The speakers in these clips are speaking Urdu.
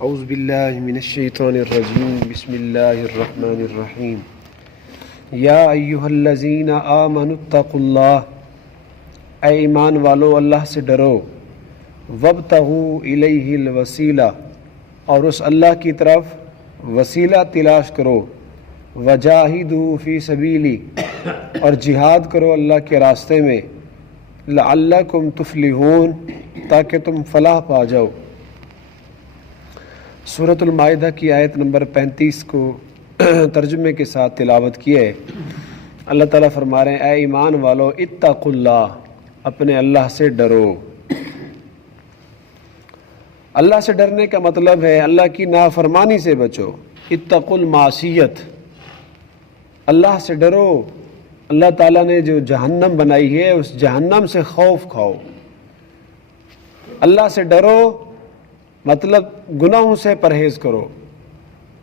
اعوذ باللہ من الشیطان الرجیم بسم اللہ الرحمن الرحیم یا ایہا الذین آمنوا اتقوا اللہ، اے ایمان والو اللہ سے ڈرو، وابتغوا الیہ الوسیلہ، اور اس اللہ کی طرف وسیلہ تلاش کرو، وجاہدوا فی سبیلی، اور جہاد کرو اللہ کے راستے میں، لعلکم تفلحون، تاکہ تم فلاح پا جاؤ۔ سورۃ المائدہ کی آیت نمبر 35 کو ترجمے کے ساتھ تلاوت کی ہے۔ اللہ تعالیٰ فرما رہے ہیں اے ایمان والو اتقوا اللہ، اپنے اللہ سے ڈرو۔ اللہ سے ڈرنے کا مطلب ہے اللہ کی نافرمانی سے بچو، اتقوا المعصیت، اللہ سے ڈرو۔ اللہ تعالیٰ نے جو جہنم بنائی ہے اس جہنم سے خوف کھاؤ۔ اللہ سے ڈرو مطلب گناہوں سے پرہیز کرو،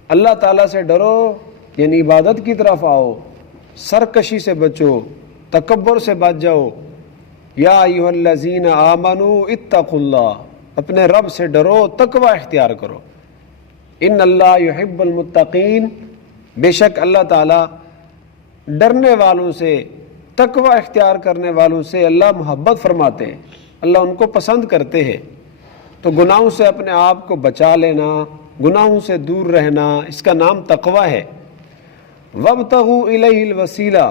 اللہ تعالیٰ سے ڈرو یعنی عبادت کی طرف آؤ، سرکشی سے بچو، تکبر سے بچ جاؤ۔ یا ایھا الذین آمنوا اتقوا اللہ، اپنے رب سے ڈرو، تقوی اختیار کرو۔ ان اللہ یحب المتقین، بے شک اللہ تعالیٰ ڈرنے والوں سے، تقوی اختیار کرنے والوں سے اللہ محبت فرماتے ہیں، اللہ ان کو پسند کرتے ہیں۔ تو گناہوں سے اپنے آپ کو بچا لینا، گناہوں سے دور رہنا، اس کا نام تقوی ہے۔ وابتغوا الیہ الوسیلہ،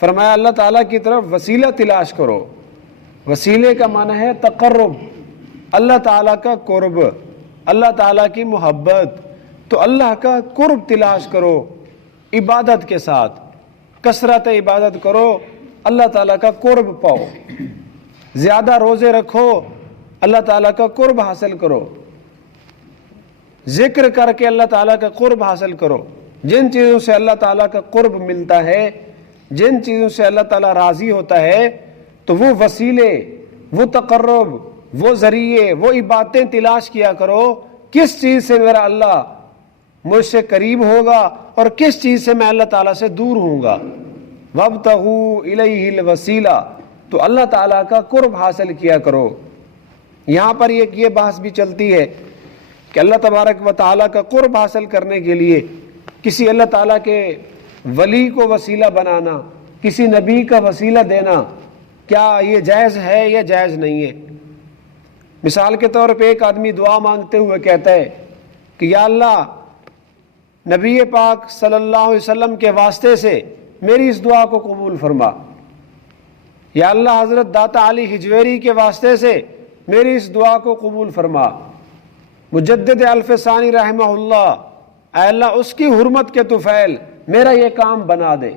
فرمایا اللہ تعالیٰ کی طرف وسیلہ تلاش کرو۔ وسیلے کا معنی ہے تقرب، اللہ تعالیٰ کا قرب، اللہ تعالیٰ کی محبت۔ تو اللہ کا قرب تلاش کرو عبادت کے ساتھ، کثرت عبادت کرو، اللہ تعالیٰ کا قرب پاؤ۔ زیادہ روزے رکھو، اللہ تعالیٰ کا قرب حاصل کرو۔ ذکر کر کے اللہ تعالیٰ کا قرب حاصل کرو۔ جن چیزوں سے اللہ تعالیٰ کا قرب ملتا ہے، جن چیزوں سے اللہ تعالیٰ راضی ہوتا ہے، تو وہ وسیلے، وہ تقرب، وہ ذریعے، وہ عبادتیں تلاش کیا کرو۔ کس چیز سے میرا اللہ مجھ سے قریب ہوگا اور کس چیز سے میں اللہ تعالیٰ سے دور ہوں گا۔ وابتغوا الیہ الوسیلہ، تو اللہ تعالیٰ کا قرب حاصل کیا کرو۔ یہاں پر یہ بحث بھی چلتی ہے کہ اللہ تبارک و تعالیٰ کا قرب حاصل کرنے کے لیے کسی اللہ تعالیٰ کے ولی کو وسیلہ بنانا، کسی نبی کا وسیلہ دینا، کیا یہ جائز ہے یا جائز نہیں ہے؟ مثال کے طور پہ ایک آدمی دعا مانگتے ہوئے کہتا ہے کہ یا اللہ، نبی پاک صلی اللہ علیہ وسلم کے واسطے سے میری اس دعا کو قبول فرما، یا اللہ حضرت داتا علی حجویری کے واسطے سے میری اس دعا کو قبول فرما، مجدد الف ثانی رحمہ اللہ، اے اللہ اس کی حرمت کے طفیل میرا یہ کام بنا دے۔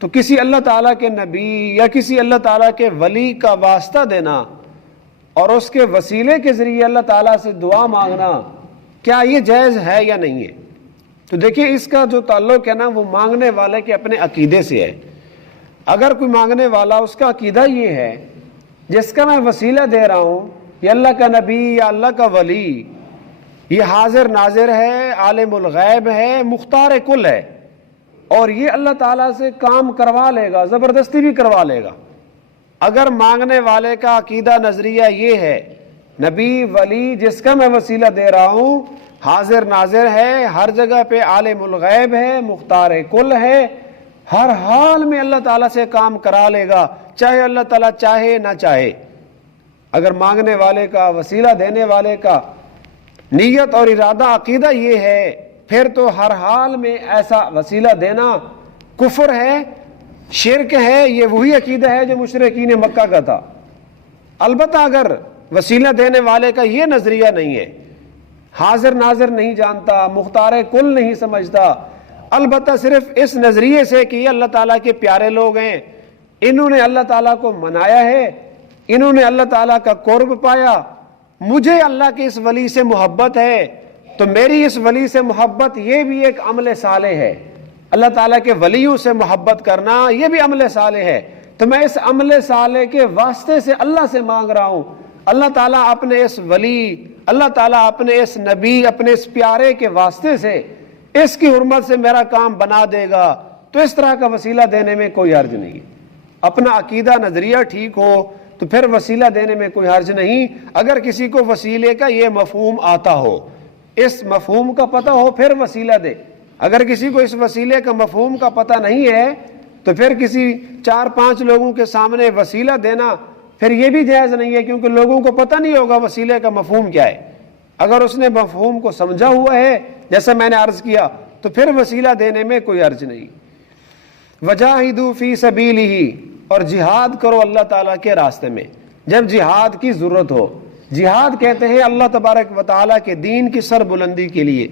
تو کسی اللہ تعالیٰ کے نبی یا کسی اللہ تعالیٰ کے ولی کا واسطہ دینا اور اس کے وسیلے کے ذریعے اللہ تعالیٰ سے دعا مانگنا، کیا یہ جائز ہے یا نہیں ہے؟ تو دیکھیے اس کا جو تعلق ہے نا وہ مانگنے والے کے اپنے عقیدے سے ہے۔ اگر کوئی مانگنے والا اس کا عقیدہ یہ ہے جس کا میں وسیلہ دے رہا ہوں، یہ اللہ کا نبی یا اللہ کا ولی، یہ حاضر ناظر ہے، عالم الغیب ہے، مختار کل ہے، اور یہ اللہ تعالیٰ سے کام کروا لے گا، زبردستی بھی کروا لے گا۔ اگر مانگنے والے کا عقیدہ نظریہ یہ ہے نبی ولی جس کا میں وسیلہ دے رہا ہوں حاضر ناظر ہے، ہر جگہ پہ عالم الغیب ہے، مختار کل ہے، ہر حال میں اللہ تعالیٰ سے کام کرا لے گا، چاہے اللہ تعالیٰ چاہے نہ چاہے۔ اگر مانگنے والے کا، وسیلہ دینے والے کا نیت اور ارادہ عقیدہ یہ ہے، پھر تو ہر حال میں ایسا وسیلہ دینا کفر ہے، شرک ہے۔ یہ وہی عقیدہ ہے جو مشرکین مکہ کا تھا۔ البتہ اگر وسیلہ دینے والے کا یہ نظریہ نہیں ہے، حاضر ناظر نہیں جانتا، مختار کل نہیں سمجھتا، البتہ صرف اس نظریے سے کہ یہ اللہ تعالیٰ کے پیارے لوگ ہیں، انہوں نے اللہ تعالیٰ کو منایا ہے، انہوں نے اللہ تعالیٰ کا قرب پایا، مجھے اللہ کے اس ولی سے محبت ہے، تو میری اس ولی سے محبت یہ بھی ایک عمل صالح ہے۔ اللہ تعالیٰ کے ولیوں سے محبت کرنا یہ بھی عمل صالح ہے، تو میں اس عمل صالح کے واسطے سے اللہ سے مانگ رہا ہوں۔ اللہ تعالیٰ اپنے اس ولی، اللہ تعالیٰ اپنے اس نبی، اپنے اس پیارے کے واسطے سے اس کی حرمت سے میرا کام بنا دے گا، تو اس طرح کا وسیلہ دینے میں کوئی حرج نہیں ہے۔ اپنا عقیدہ نظریہ ٹھیک ہو، تو پھر وسیلہ دینے میں کوئی حرج نہیں، اگر کسی کو وسیلے کا یہ مفہوم آتا ہو، اس مفہوم کا پتہ ہو، پھر وسیلہ دے۔ اگر کسی کو اس وسیلے کا مفہوم کا پتہ نہیں ہے تو پھر کسی 4-5 لوگوں کے سامنے وسیلہ دینا پھر یہ بھی جائز نہیں ہے، کیونکہ لوگوں کو پتہ نہیں ہوگا وسیلے کا مفہوم کیا ہے۔ اگر اس نے مفہوم کو سمجھا ہوا ہے جیسا میں نے عرض کیا تو پھر وسیلہ دینے میں کوئی حرج نہیں۔ وجاہدوا فی سبیلہ، اور جہاد کرو اللہ تعالیٰ کے راستے میں جب جہاد کی ضرورت ہو۔ جہاد کہتے ہیں اللہ تبارک و تعالیٰ کے دین کی سر بلندی کے لیے،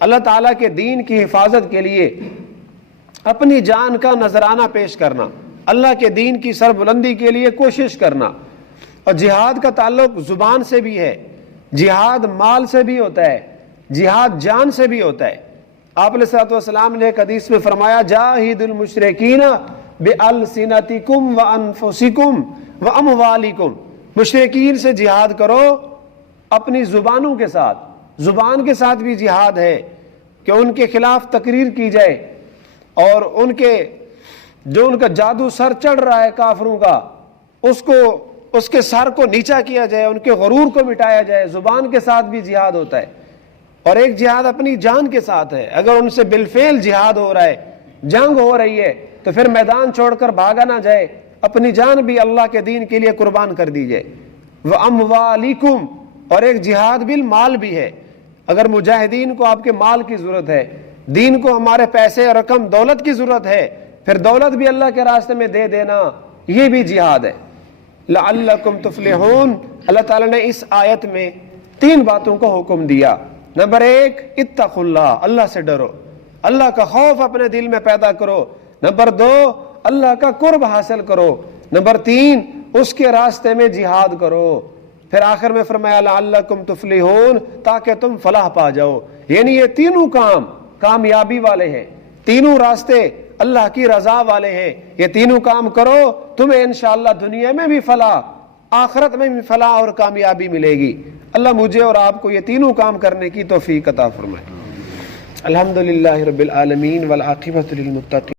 اللہ تعالیٰ کے دین کی حفاظت کے لیے اپنی جان کا نذرانہ پیش کرنا، اللہ کے دین کی سر بلندی کے لیے کوشش کرنا۔ اور جہاد کا تعلق زبان سے بھی ہے، جہاد مال سے بھی ہوتا ہے، جہاد جان سے بھی ہوتا ہے۔ آپ علیہ الصلوۃ والسلام نے ایک حدیث میں فرمایا جاہد المشرکین بألسنتکم وانفسکم واموالکم، مشرکین سے جہاد کرو اپنی زبانوں کے ساتھ، زبان کے ساتھ بھی جہاد ہے کہ ان کے خلاف تقریر کی جائے اور ان کا جادو سر چڑھ رہا ہے کافروں کا، اس کے سر کو نیچا کیا جائے، ان کے غرور کو مٹایا جائے۔ زبان کے ساتھ بھی جہاد ہوتا ہے، اور ایک جہاد اپنی جان کے ساتھ ہے۔ اگر ان سے بالفعل جہاد ہو رہا ہے، جنگ ہو رہی ہے، تو پھر میدان چھوڑ کر بھاگا نہ جائے، اپنی جان بھی اللہ کے دین کے لیے قربان کر دی جائے۔ وَأَمْوَالِكُمْ، اور ایک جہاد بالمال بھی ہے۔ اگر مجاہدین کو آپ کے مال کی ضرورت ہے، دین کو ہمارے پیسے رقم دولت کی ضرورت ہے، پھر دولت بھی اللہ کے راستے میں دے دینا، یہ بھی جہاد ہے۔ لعلکم تفلحون، اللہ تعالیٰ نے اس آیت میں 3 باتوں کو حکم دیا۔ نمبر 1، اتقوا اللہ، اللہ سے ڈرو، اللہ کا خوف اپنے دل میں پیدا کرو۔ نمبر 2، اللہ کا قرب حاصل کرو۔ نمبر 3، اس کے راستے میں جہاد کرو۔ پھر آخر میں فرمایا لعلکم تفلحون، تاکہ تم فلاح پا جاؤ۔ یعنی یہ تینوں کام کامیابی والے ہیں، تینوں راستے اللہ کی رضا والے ہیں۔ یہ تینوں کام کرو، تمہیں انشاءاللہ دنیا میں بھی فلاح، آخرت میں بھی فلاح اور کامیابی ملے گی۔ اللہ مجھے اور آپ کو یہ تینوں کام کرنے کی توفیق عطا فرمائے۔ الحمدللہ رب العالمین والعاقبۃ للمتقین۔